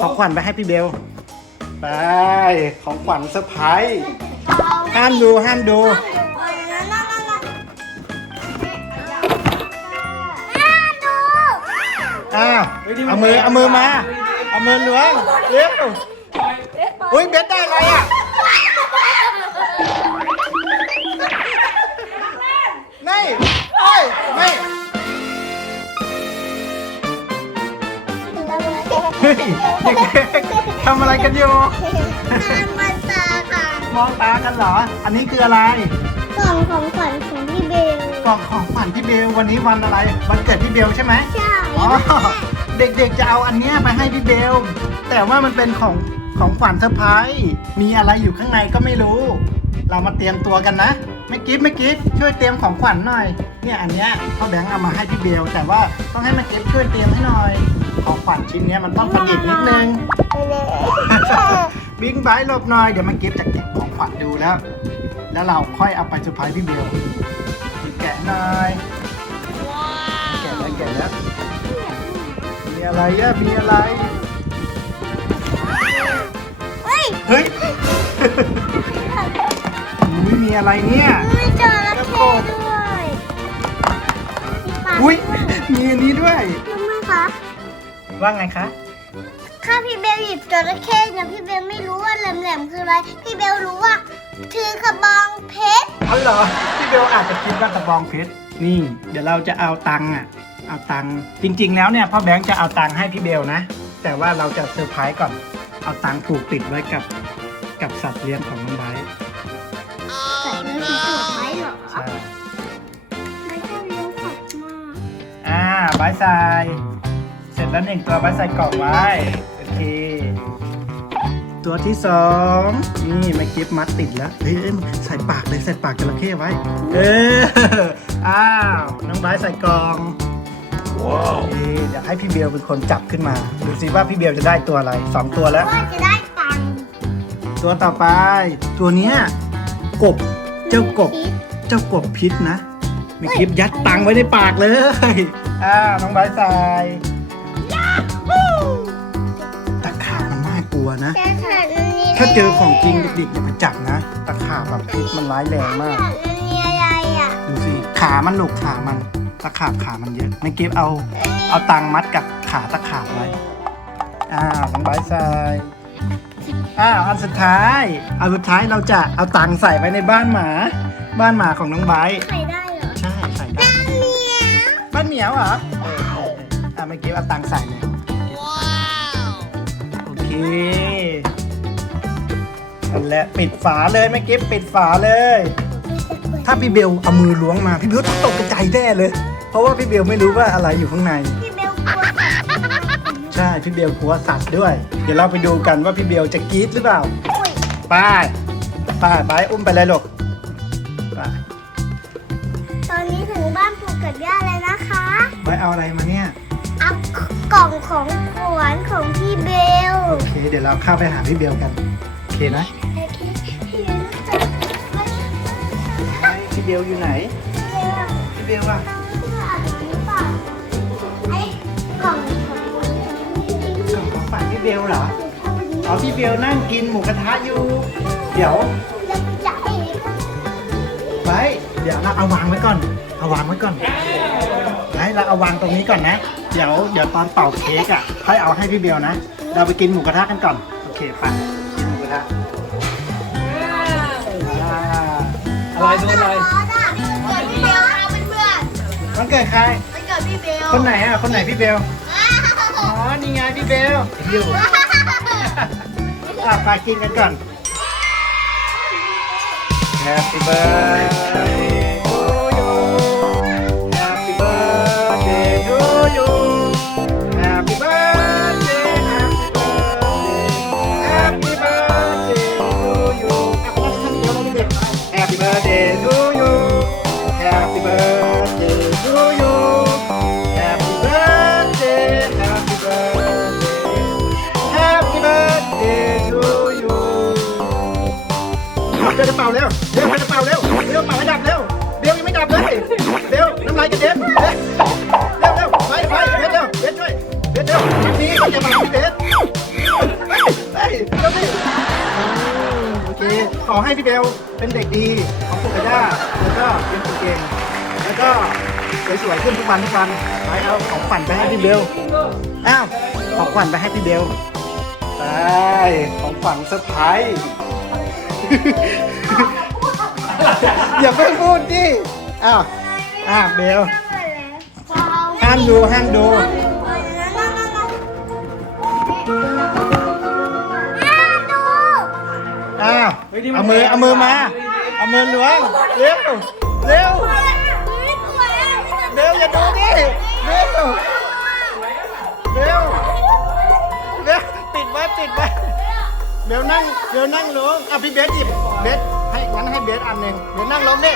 ของขวัญไปให้พี่เบล ไป ของขวัญเซอร์ไพรส์ห้ามดูห้ามดู อ้าว เอามือเอามือมา เอามือล้วงเร็วอุ้ยเบสได้อะไรอะไม่เอ้ย ฮ้ยเด็กๆทำอะไรกันอยู่มันตาค่ะมองตากันเหรอ อันนี้คืออะไร กล่องของขวัญของพี่เบลกล่องของขวัญพี่เบลวันนี้วันอะไร วันเกิดพี่เบลใช่ไหมใช่อ๋อเด็กๆจะเอาอันเนี้ยไปให้พี่เบล แต่ว่ามันเป็นของของขวัญเซอร์ไพรส์มีอะไรอยู่ข้างในก็ไม่รู้ เรามาเตรียมตัวกันนะไม่กิฟไม่กิฟช่วยเตรียมของขวัญหน่อย เนี่ยอันเนี้ยพ่อแบงค์เอามาให้พี่เบล แต่ว่าต้องให้แม่กิฟช่วยเตรียมให้หน่อย ของขวัญชิ้นเนี้ยมันต้องประดิษฐ์นิดนึงไปเลยบิงไบท์หลบหน่อย เดี๋ยวมันเก็บจากเก็บของขวัญดูแล้ว แล้วเราค่อยเอาไปเซอร์ไพรส์พี่เบลแกะหน่อยแกะแล้วแกะแล้วมีอะไรอะมีอะไร เฮ้ยเฮ้ยอุ้ยมีอะไรเนี่ยไม่เจอแล้วเคด้วยอุ้ยมีอันนี้ด้วยรู้ไหมคะ ว่าไงคะถ้าพี่เบลหยิบจระเข้เนี่ยพี่เบลไม่รู้ว่าแหลมๆคืออะไร พี่เบลรู้ว่าถือกระบองเพชรเอาเหรอพี่เบลอาจจะคิดว่ากระบองเพชรนี่ เดี๋ยวเราจะเอาตังค์อะ เอาตังค์จริง ๆ แล้วเนี่ยพ่อแบงค์จะเอาตังค์ให้พี่เบลนะ แต่ว่าเราจะเซอร์ไพรส์ก่อน เอาตังค์ผูกติดไว้กับกับสัตว์เลี้ยงของน้องไบร์ทแต่เนื้อที่ถูกไหมเหรอใช่ไม่ใช่เลี้ยงสัตว์มากอ่าไบร์ทใส่เส ร็จแล้วหนึ่งตัวไบร์ทใส่กล่องไว้ โอเค ตัวที่สองนี่ไม่กิฟมัดติดแล้ว เฮ้ยเอ้ยใส่ปากเลยใส่ปากจระเข้ไว้ เออ อ้าว น้องไบร์ทใส่กล่องว้าวเดี๋ยวให้พี่เบลเป็นคนจับขึ้นมา ดูสิว่าพี่เบลจะได้ตัวอะไรสองตัวแล้ว ว่าจะได้ตังค์ตัวต่อไป ตัวเนี้ยกบ เจ้ากบ เจ้ากบพิษนะไม่คลิปยัดตังค์ไว้ในปากเลย อ้าวน้องไบร์ทใส่ วนะ แต่ขาดอันนี้ถ้าเจอของจริงเด็กๆอย่าไปจับนะ ตะขาบแบบพิษมันร้ายแรงมาก ขาดอันนี้อะไรอะดูสิ ขามันหนกขามัน ตะขาบขามันเยอะไม่เก็บเอา เอาตังค์มัดกับขาตะขาบไว้ อ้าวน้องไบร์ทใส่อ้าวอันสุดท้าย อันสุดท้ายเราจะเอาตังค์ใส่ไว้ในบ้านหมา บ้านหมาของน้องไบร์ทใครได้เหรอใช่ใส่ได้เนี่ยบ้านเหมียวเหรอเออเออเอออะไม่เก็บเอาตังค์ใส่เลยโอเค นั่นแหละปิดฝาเลยไม่เก็บปิดฝาเลย ถ้าพี่เบลเอามือล้วงมาพี่เบลต้องตกใจแน่เลย เพราะว่าพี่เบลไม่รู้ว่าอะไรอยู่ข้างใน พี่เบลกลัวสัตว์ใช่พี่เบลกลัวสัตว์ด้วย เดี๋ยวเราไปดูกันว่าพี่เบลจะกรี๊ดหรือเปล่าอุ้ยไปไปไปอุ้มไปเลยลูกไปตอนนี้ถึงบ้านปู่กับย่าแล้วนะคะ ไปเอาอะไรมาเนี่ยเอาก ล่องของขวัญของพี่เบล โอเค เดี๋ยวเราเข้าไปหาพี่เบลกัน โอเคนะ โอเคพี่เบลจะไม่พี่เบลอยู่ไหนพี่เบลอะไอ้กล่องของขวัญของพี่เบลกล่องของฝันพี่เบลเหรออ๋อ พี่เบลนั่งกินหมูกระทะอยู่ เดี๋ยวจะจะไอ้ไป เดี๋ยวเราเอาวางไว้ก่อน เอาวางไว้ก่อนไป เราเอาวางตรงนี้ก่อนนะ เดี๋ยวเดี๋ยวตอนเป่าเค้กอะค่อยเอาให้พี่เบลนะ เราไปกินหมูกระทะกันก่อน โอเคไปกินหมูกระทะอ่าอะไรดูอะไรเกิดพี่เบลค่ะเพื่อนวันเกิดใครๆมันเกิดพี่เบลคนไหนอะ คนไหนพี่เบล อ๋อ นี่ไงพี่เบลอยู่อะไปกินกันก่อน Happy birthday เป่าเร็วเร็วใครจะเป่าเร็วเร็วเป่าให้ดับเร็วเร็วยังไม่ดับเลยเร็วน้ำลายกระเด็นเร็วเร็วไปไปเร็วเร็วเร็วช่วยเร็วเร็วนี่จะมาพี่เบสเฮ้ยเร็วดิโอเคขอให้พี่เบลเป็นเด็กดีของปู่กับย่าแล้วก็เป็นคนเก่งแล้วก็สวยๆขึ้นทุกวันทุกวันไปเอาของขวัญไปให้พี่เบลอ้าวของขวัญไปให้พี่เบลไปของขวัญเซอร์ไพรส์ อย่าเพิ่งพูดดิอ้าวอ้าวเบลห้ามดูห้ามดูอ้าวเอามือเอามือมาเอามือล้วงเร็วเร็วเร็วอย่าดูดิเร็ว ลนั่งเบลนั่งลงอะพี่เบสหยิบเบสให้งั้นให้เบสอันหนึ่งเบสนั่งลงดิ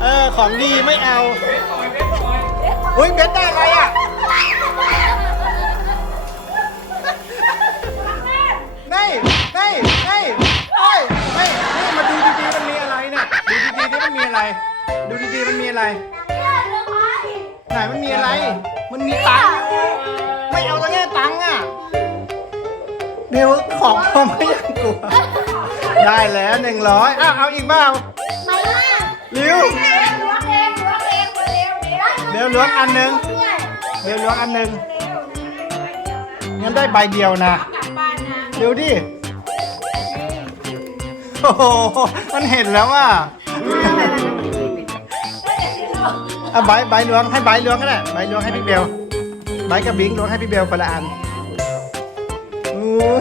เออของดีไม่เอาอุ้ยเบสได้อะไรอะนี่นี่นี่เอ้ยไม่นี่มาดูดีๆมันมีอะไรเนี่ยดูดีๆที่มันมีอะไร ดูดีๆมันมีอะไรไหนมันมีอะไร มันมีตังค์ เบลของผมไม่ยังกลัว ได้แล้วหนึ่งร้อยอ้าวเอาอีกเปล่าเร็วเบลล้วงอันหนึ่งเบลล้วงอันหนึ่งงั้นได้ใบเดียวนะเร็วดิ โอ้โห มันเห็นแล้วว่าอะใบใบล้วงให้ใบล้วงก็ได้ใบล้วงให้พี่เบลใบกับบิงล้วงให้พี่เบลคนละอันอุ้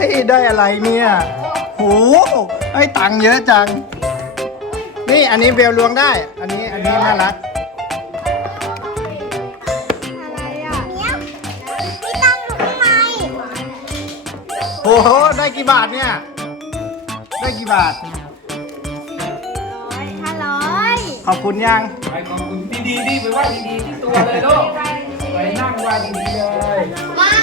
ยได้อะไรเนี่ยโหให้ตังค์เยอะจัง นี่อันนี้เบลล้วงได้ อันนี้อันนี้น่ารักโอ้โห ได้กี่บาทเนี่ย ได้กี่บาทขอบคุณยัง ไปขอบคุณดีๆดิไปว่าดีๆที่ตัวเลยลูกไปนั่งว่าดีๆเลยมาเ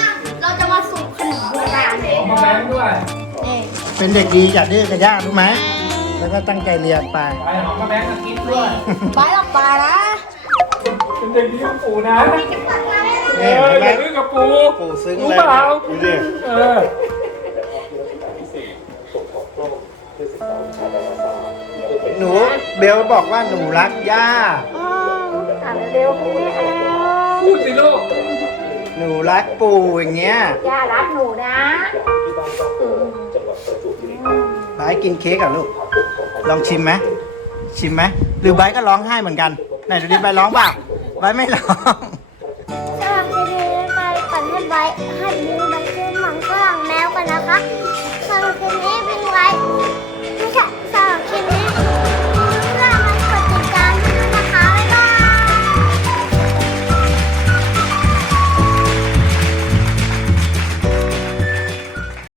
เป็นเด็กดีอย่าดื้อกับย่ารู้ไหมแล้วก็ตั้งใจเรียนไป ไปหอมมาแบงค์มากินด้วย ไปหลับตานะเป็นเด็กดีของปู่นะเอนี่อเห็นไหมอย่าดื้อกับปู่ปู่ซึ้งรู้เลยเปล่าดูดิ เออหนูเบลบอกว่าหนูรักย่าพูดสิลูกหนูรักปู่อย่างเงี้ย ย่ารักหนูนะไบ ร์กินเค้กอะลูก ลองชิมไหมชิมไหมหรือไบก็ร้องไห้เหมือนกันไหนดูดิไบร์ร้องเปล่าไบร์ไม่ร้อง สำหรับคดีนี้ไปก่นให้ไว้ให้ดูไว้ชื่อหมังฝรั่งแมวกันนะคะสำหรับคดีนี้